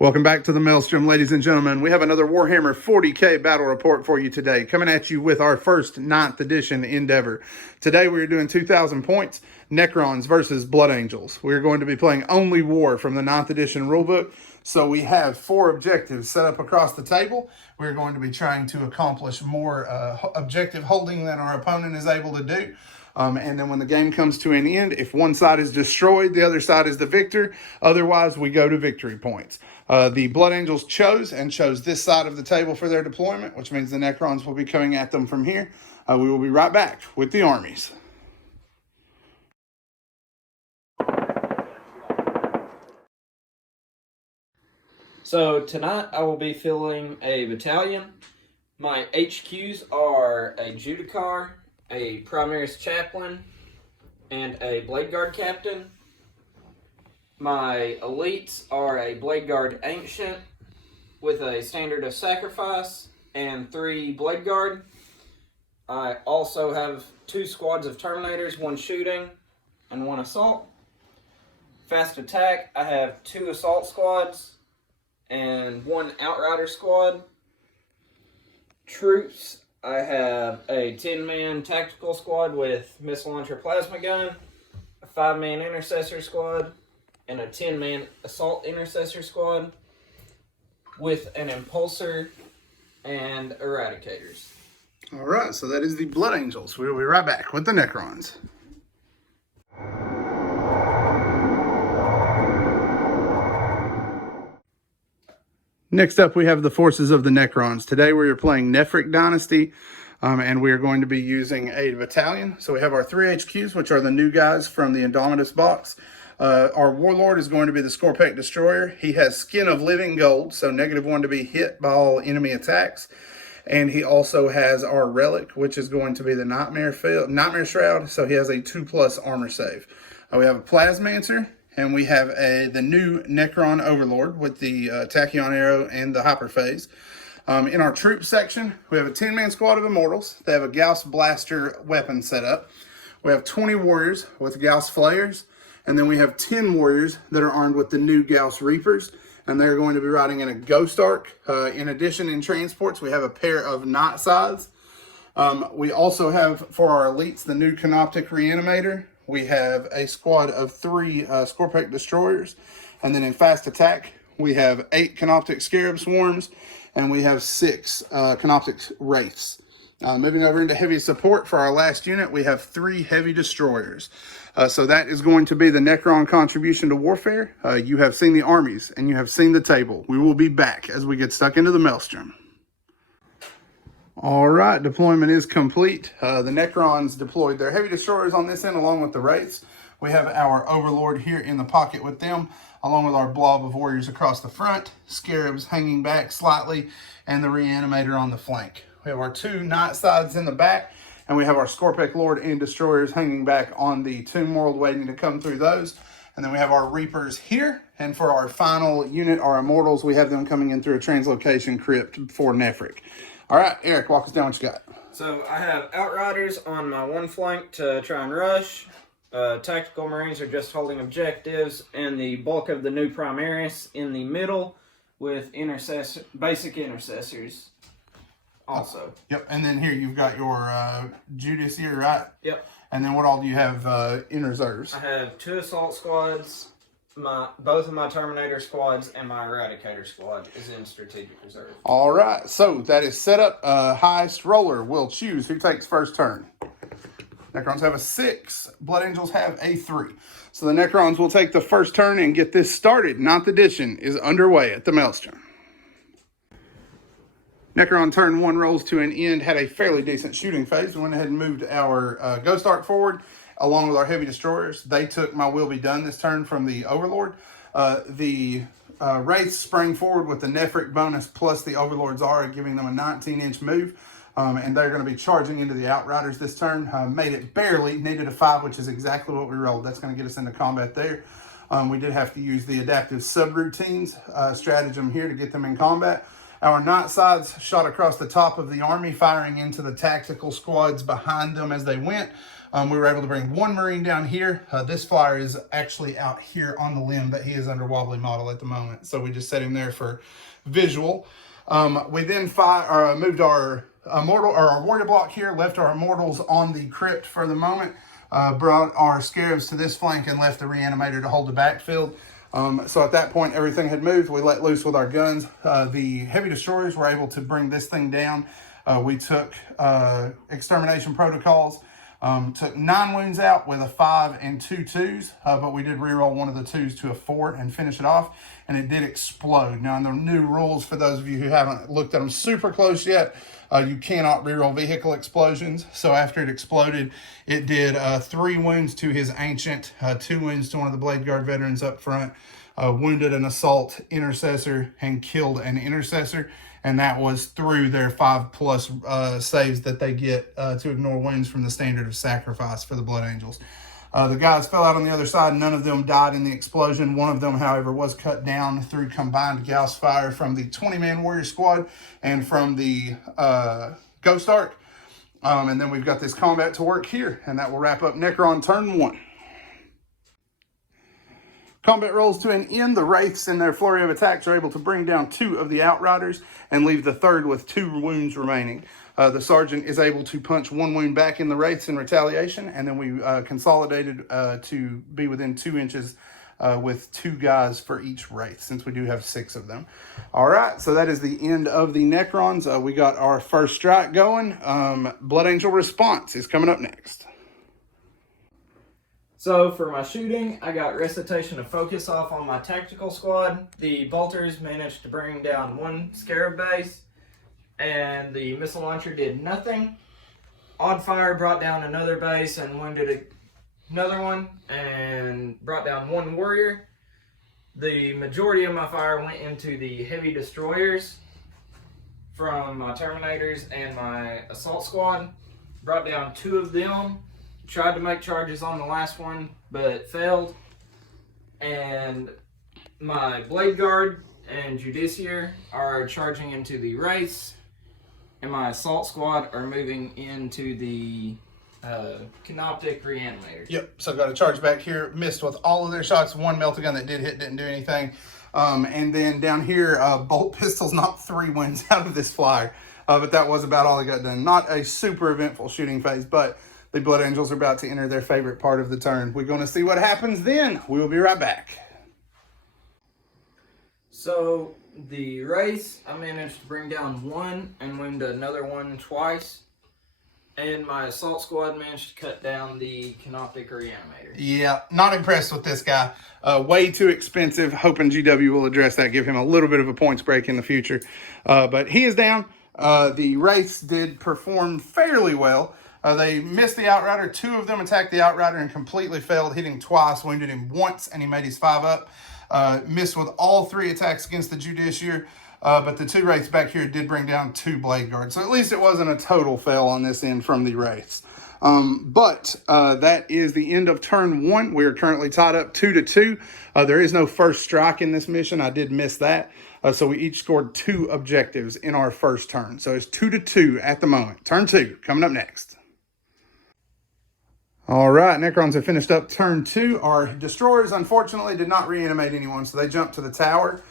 Welcome back to the Maelstrom, ladies and gentlemen. We have another Warhammer 40K battle report for you today, coming at you with our first 9th edition endeavor. Today we are doing 2,000 points, Necrons versus Blood Angels. We are going to be playing only war from the 9th edition rulebook. So we have 4 objectives set up across the table. We're going to be trying to accomplish more objective holding than our opponent is able to do. And then when the game comes to an end, if one side is destroyed, the other side is the victor. Otherwise, we go to victory points. The Blood Angels chose this side of the table for their deployment, which means the Necrons will be coming at them from here. We will be right back with the armies. So tonight I will be filling a battalion. My HQs are a Judicar, a Primaris Chaplain, and a Blade Guard Captain. My elites are a Blade Guard Ancient with a Standard of Sacrifice and 3 Blade Guard. I also have 2 squads of Terminators, 1 shooting and 1 assault. Fast attack, I have 2 assault squads and 1 Outrider squad. Troops, I have a 10-man tactical squad with missile launcher plasma gun, a 5-man intercessor squad, and a 10-man assault intercessor squad with an impulsor and eradicators. All right, so that is the Blood Angels. We will be right back with the Necrons. Next up, we have the forces of the Necrons. Today we are playing Nefric Dynasty, and we are going to be using a battalion. So we have our 3 HQs, which are the new guys from the Indomitus box. Our Warlord is going to be the Scorpek Destroyer. He has Skin of Living Gold, so -1 to be hit by all enemy attacks. And he also has our Relic, which is going to be the Nightmare Shroud, so he has a 2+ armor save. We have a Plasmancer. And we have the new Necron Overlord with the Tachyon Arrow and the Hyperphase. In our troop section, we have a 10-man squad of Immortals. They have a Gauss Blaster weapon set up. We have 20 warriors with Gauss Flayers. And then we have 10 warriors that are armed with the new Gauss Reapers. And they're going to be riding in a Ghost Ark. In addition, in transports, we have a pair of Night Scythes. We also have, for our elites, the new Canoptic Reanimator. We have a squad of 3 Scorpek Destroyers. And then in fast attack, we have 8 Canoptic Scarab Swarms. And we have 6 Canoptic Wraiths. Moving over into heavy support for our last unit, we have 3 Heavy Destroyers. So that is going to be the Necron contribution to warfare. You have seen the armies and you have seen the table. We will be back as we get stuck into the Maelstrom. All right, deployment is complete. The Necrons deployed their Heavy Destroyers on this end along with the Wraiths. We have our Overlord here in the pocket with them, along with our blob of warriors across the front, Scarabs hanging back slightly, and the Reanimator on the flank. We have our 2 Night Scythes in the back, and we have our Scorpek Lord and Destroyers hanging back on the Tomb World waiting to come through those. And then we have our Reapers here, and for our final unit, our Immortals, we have them coming in through a translocation crypt for Nefric. All right, Eric, walk us down what you got. So I have Outriders on my one flank to try and rush. Tactical Marines are just holding objectives, and the bulk of the new Primaris in the middle with basic intercessors also. Yep, and then here you've got your Judas here, right? Yep. And then what all do you have in reserves? I have 2 assault squads. Both of my Terminator squads and my Eradicator squad is in strategic reserve. All right, so that is set up. Highest roller will choose who takes first turn. Necrons have a 6. Blood Angels have a 3. So the Necrons will take the first turn and get this started. 9th edition is underway at the Maelstrom. Necron turn 1 rolls to an end, had a fairly decent shooting phase. We went ahead and moved our Ghost Ark forward along with our Heavy Destroyers. They took my Will Be Done this turn from the Overlord. The Wraiths sprang forward with the Nefric bonus plus the Overlord's aura, giving them a 19-inch move. And they're going to be charging into the Outriders this turn. Made it barely, needed a 5, which is exactly what we rolled. That's going to get us into combat there. We did have to use the adaptive subroutines stratagem here to get them in combat. Our Night Scythes shot across the top of the army, firing into the tactical squads behind them as they went. We were able to bring one Marine down here. This flyer is actually out here on the limb, but he is under wobbly model at the moment. So we just set him there for visual. We then moved our our warrior block here, left our immortals on the crypt for the moment, brought our scarabs to this flank and left the reanimator to hold the backfield. So at that point, everything had moved. We let loose with our guns. The heavy destroyers were able to bring this thing down. We took extermination protocols, took 9 wounds out with a 5 and 2 2s, but we did reroll one of the 2s to a 4 and finish it off, and it did explode. Now, in the new rules, for those of you who haven't looked at them super close yet, you cannot reroll vehicle explosions. So after it exploded, it did 3 wounds to his ancient, 2 wounds to one of the Blade Guard veterans up front, wounded an assault intercessor, and killed an intercessor. And that was through their 5+ saves that they get to ignore wounds from the standard of sacrifice for the Blood Angels. The guys fell out on the other side. None of them died in the explosion. One of them, however, was cut down through combined Gauss fire from the 20-man warrior squad and from the Ghost Arc. And then we've got this combat to work here, and that will wrap up Necron turn 1. Combat rolls to an end. The Wraiths in their flurry of attacks are able to bring down 2 of the Outriders and leave the 3rd with 2 wounds remaining. The Sergeant is able to punch 1 wound back in the Wraiths in retaliation, and then we consolidated to be within 2 inches with 2 guys for each Wraith, since we do have 6 of them. All right, so that is the end of the Necrons. We got our first strike going. Blood Angel Response is coming up next. So for my shooting, I got Recitation of Focus off on my tactical squad. The bolters managed to bring down 1 scarab base, and the missile launcher did nothing. Odd Fire brought down another base and wounded another one, and brought down 1 warrior. The majority of my fire went into the heavy destroyers from my Terminators and my assault squad. Brought down 2 of them. Tried to make charges on the last one, but failed. And my Blade Guard and Judiciary are charging into the Wraiths, and my Assault Squad are moving into the Canoptic Reanimator. Yep, so got a charge back here. Missed with all of their shots. 1 melta gun that did hit, didn't do anything. And then down here, bolt pistols knocked 3 wounds out of this flyer. But that was about all I got done. Not a super eventful shooting phase, but the Blood Angels are about to enter their favorite part of the turn. We're going to see what happens then. We will be right back. So the Wraiths, I managed to bring down 1 and wound another 1 twice. And my Assault Squad managed to cut down the Canoptic Reanimator. Yeah, not impressed with this guy. Way too expensive. Hoping GW will address that, give him a little bit of a points break in the future. But he is down. The Wraiths did perform fairly well. They missed the Outrider. 2 of them attacked the Outrider and completely failed, hitting twice, wounded him once, and he made his 5 up. Missed with all 3 attacks against the Judiciary, but the 2 Wraiths back here did bring down 2 Blade Guards. So at least it wasn't a total fail on this end from the Wraiths. But that is the end of turn 1. We are currently tied up 2-2. There is no first strike in this mission. I did miss that. So we each scored 2 objectives in our first turn. So it's 2-2 at the moment. Turn 2 coming up next. All right, Necrons have finished up turn 2. Our destroyers, unfortunately, did not reanimate anyone, so they jumped to the tower.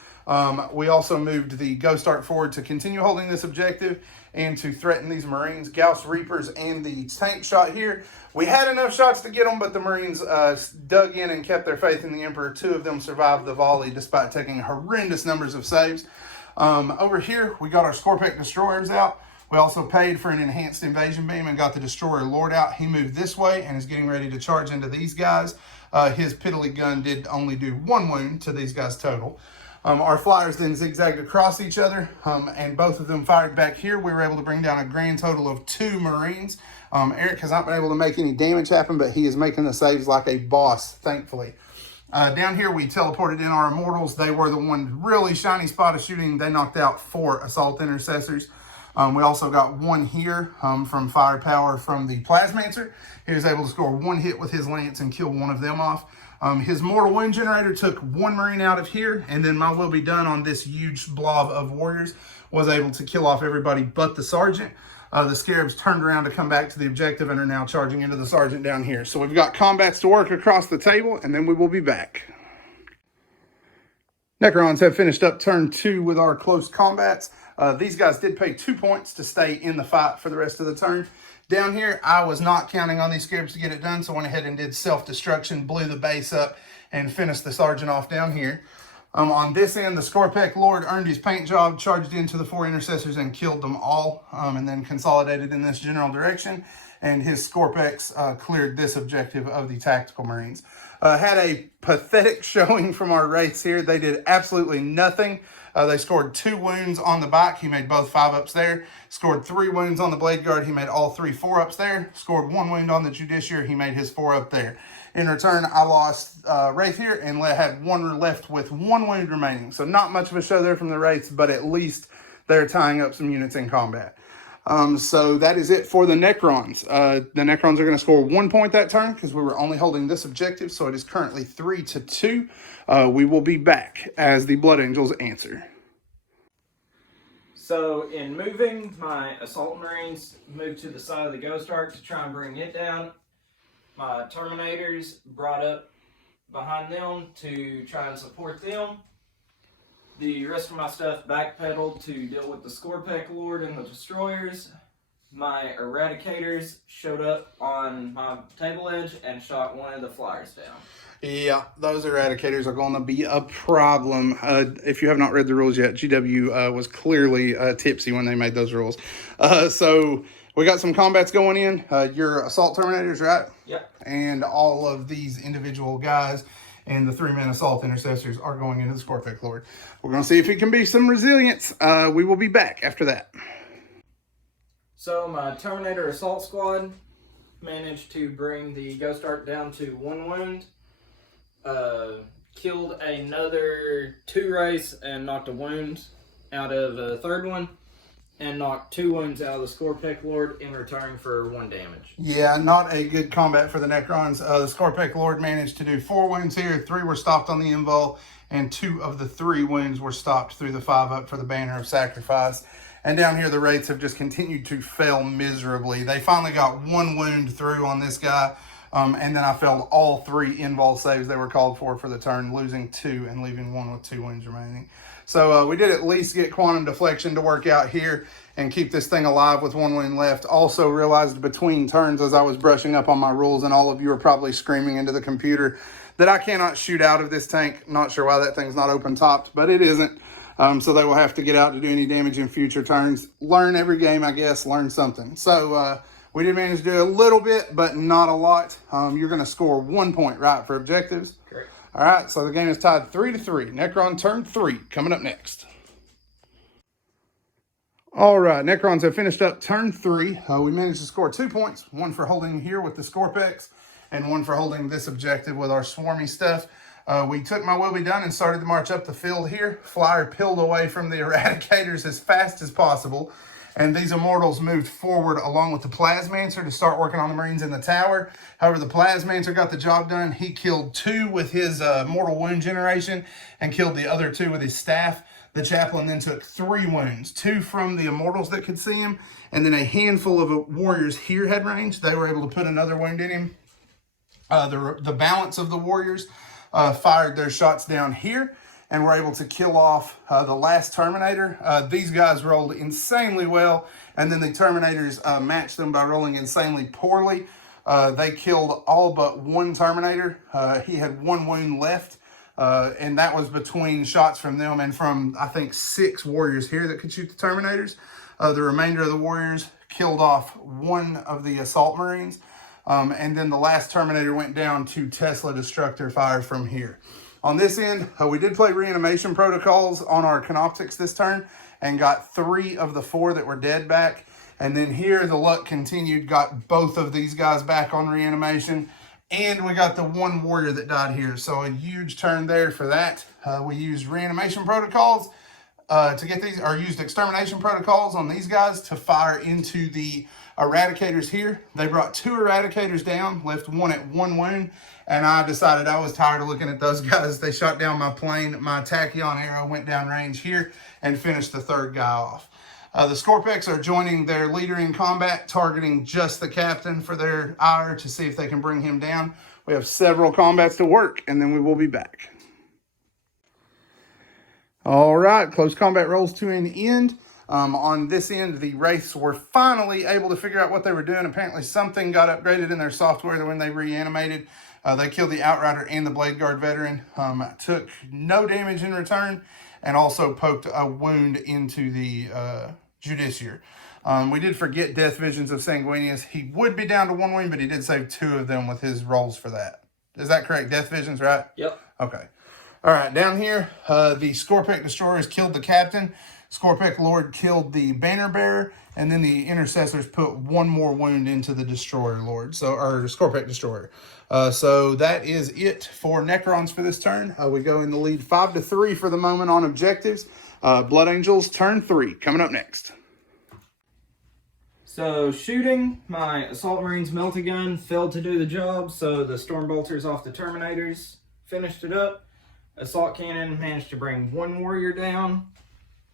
We also moved the Ghost Arc forward to continue holding this objective and to threaten these Marines, Gauss Reapers, and the tank shot here. We had enough shots to get them, but the Marines dug in and kept their faith in the Emperor. 2 of them survived the volley despite taking horrendous numbers of saves. Over here, we got our Scorpec destroyers out. We also paid for an enhanced invasion beam and got the Destroyer Lord out. He moved this way and is getting ready to charge into these guys. His piddly gun did only do 1 wound to these guys total. Our flyers then zigzagged across each other, and both of them fired back here. We were able to bring down a grand total of 2 Marines. Eric has not been able to make any damage happen, but he is making the saves like a boss, thankfully. Down here, we teleported in our Immortals. They were the one really shiny spot of shooting. They knocked out 4 Assault Intercessors. We also got 1 here from firepower from the Plasmancer. He was able to score 1 hit with his lance and kill 1 of them off. His mortal wound generator took 1 Marine out of here, and then my will be done on this huge blob of warriors was able to kill off everybody but the Sergeant. The Scarabs turned around to come back to the objective and are now charging into the sergeant down here. So we've got combats to work across the table, and then we will be back. Necrons have finished up turn 2 with our close combats. These guys did pay 2 points to stay in the fight for the rest of the turn. Down here, I was not counting on these Scarabs to get it done, so I went ahead and did self-destruction, blew the base up, and finished the sergeant off down here. On this end, the Scorpec Lord earned his paint job, charged into the 4 intercessors and killed them all, and then consolidated in this general direction. And his Scorpex cleared this objective of the Tactical Marines. Had a pathetic showing from our Wraiths here. They did absolutely nothing. They scored 2 wounds on the bike. He made both 5-ups there. Scored 3 wounds on the Blade Guard. He made all 3 4-ups there. Scored 1 wound on the Justiciar. He made his 4-up there. In return, I lost Wraith here and had 1 left with 1 wound remaining. So not much of a show there from the Wraiths, but at least they're tying up some units in combat. So that is it for the Necrons. The Necrons are going to score 1 point that turn because we were only holding this objective. So it is currently 3-2. We will be back as the Blood Angels answer. So in moving, my Assault Marines moved to the side of the Ghost Ark to try and bring it down. My Terminators brought up behind them to try and support them. The rest of my stuff backpedaled to deal with the Scorpec Lord and the Destroyers. My Eradicators showed up on my table edge and shot one of the flyers down. Yeah, those Eradicators are going to be a problem. If you have not read the rules yet, GW was clearly tipsy when they made those rules. So we got some combats going in. Your Assault Terminators, right? Yep. And all of these individual guys and the 3-man Assault Intercessors are going into the Scorpec Lord. We're going to see if it can be some resilience. We will be back after that. So my Terminator Assault Squad managed to bring the Ghost Ark down to 1 wound. Killed another 2 Wraiths and knocked a wound out of a 3rd one. And knocked 2 wounds out of the Scorpec Lord in return for 1 damage. Yeah, not a good combat for the Necrons. The Scorpec Lord managed to do 4 wounds here. 3 were stopped on the invul, and 2 of the 3 wounds were stopped through the 5-up for the Banner of Sacrifice. And down here, the Wraiths have just continued to fail miserably. They finally got 1 wound through on this guy, and then I failed all 3 invul saves they were called for the turn, losing 2 and leaving 1 with 2 wounds remaining. So we did at least get Quantum Deflection to work out here and keep this thing alive with 1 wound left. Also realized between turns as I was brushing up on my rules, and all of you are probably screaming into the computer, that I cannot shoot out of this tank. Not sure why that thing's not open topped, but it isn't. So they will have to get out to do any damage in future turns. Learn every game, I guess. Learn something. So we did manage to do a little bit, but not a lot. You're going to score 1 point, right, for objectives? Correct. All right, so the game is tied 3-3. Necron turn 3 coming up next. All right, Necrons have finished up turn 3. We managed to score 2 points, 1 for holding here with the Scorpex and 1 for holding this objective with our swarmy stuff. We took my will be done and started to march up the field here. Flyer peeled away from the Eradicators as fast as possible. And these Immortals moved forward along with the Plasmancer to start working on the Marines in the tower. However, the Plasmancer got the job done. He killed 2 with his mortal wound generation and killed the other 2 with his staff. The Chaplain then took 3 wounds, 2 from the Immortals that could see him, and then a handful of warriors here had range. They were able to put another wound in him. The balance of the warriors fired their shots down here and were able to kill off the last Terminator. These guys rolled insanely well, and then the Terminators matched them by rolling insanely poorly. They killed all but 1 Terminator. He had 1 wound left, and that was between shots from them and from, I think, 6 warriors here that could shoot the Terminators. The remainder of the warriors killed off 1 of the Assault Marines, and then the last Terminator went down to Tesla Destructor fire from here. On this end, we did play reanimation protocols on our Canoptics this turn and got 3 of the 4 that were dead back. And then here, the luck continued, got both of these guys back on reanimation. And we got the 1 warrior that died here. So a huge turn there for that. We used reanimation protocols to get these, or used extermination protocols on these guys to fire into the Eradicators here. They brought 2 Eradicators down, left 1 at 1 wound. And I decided I was tired of looking at those guys. They shot down my plane. My Tachyon arrow went down range here and finished the 3rd guy off. The Scorpex are joining their leader in combat, targeting just the captain for their ire to see if they can bring him down. We have several combats to work, and then we will be back. All right, close combat rolls to an end. On this end, the Wraiths were finally able to figure out what they were doing. Apparently something got upgraded in their software when they reanimated. They killed the Outrider and the Blade Guard veteran, took no damage in return, and also poked a wound into the Justiciar. We did forget Death Visions of Sanguinius. He would be down to 1 wound, but he did save 2 of them with his rolls for that. Is that correct? Death Visions, right? Yep. Okay. All right, down here, the Scorpec Destroyers killed the captain. Scorpec Lord killed the Banner Bearer, and then the Intercessors put 1 more wound into the Destroyer Lord, or Scorpec Destroyer. So that is it for Necrons for this turn. We go in the lead 5-3 for the moment on objectives. Blood Angels, turn 3, coming up next. So shooting, my Assault Marines Melt-A-Gun failed to do the job, so the Storm Bolters off the Terminators finished it up. Assault Cannon managed to bring 1 warrior down.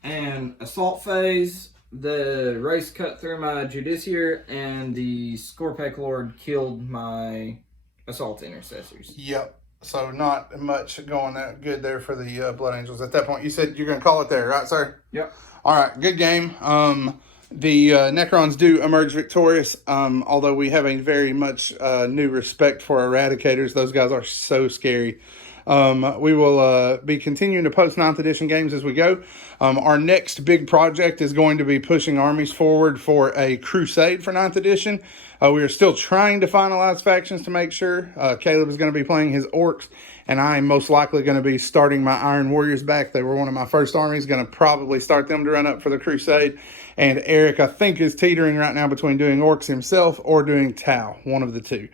And Assault Phase, the Race cut through my Justiciar, and the Scorpec Lord killed my Assault Intercessors. Yep. So not much going that good there for the Blood Angels. At that point, you said you're going to call it there, right, sir? Yep. All right, good game. The Necrons do emerge victorious, although we have a very much new respect for Eradicators. Those guys are so scary. We will be continuing to post 9th edition games as we go. Our next big project is going to be pushing armies forward for a crusade for 9th edition. We are still trying to finalize factions to make sure. Caleb is going to be playing his orcs, and I am most likely going to be starting my Iron Warriors back. They were one of my first armies, going to probably start them to run up for the crusade. And Eric, I think, is teetering right now between doing orcs himself or doing Tau, one of the two.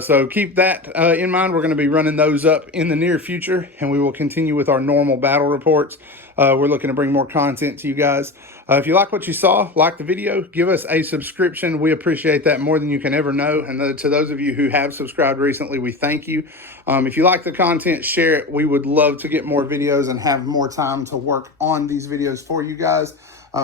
So keep that in mind. We're going to be running those up in the near future, and we will continue with our normal battle reports. We're looking to bring more content to you guys. If you like what you saw, like the video, give us a subscription. We appreciate that more than you can ever know. And to those of you who have subscribed recently, we thank you. If you like the content, share it. We would love to get more videos and have more time to work on these videos for you guys.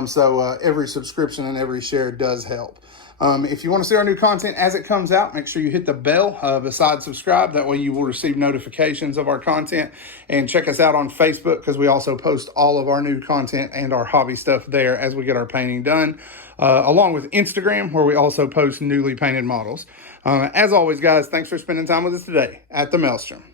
So every subscription and every share does help. If you want to see our new content as it comes out, make sure you hit the bell beside subscribe. That way you will receive notifications of our content. And check us out on Facebook, because we also post all of our new content and our hobby stuff there as we get our painting done. Along with Instagram, where we also post newly painted models. As always, guys, thanks for spending time with us today at the Maelstrom.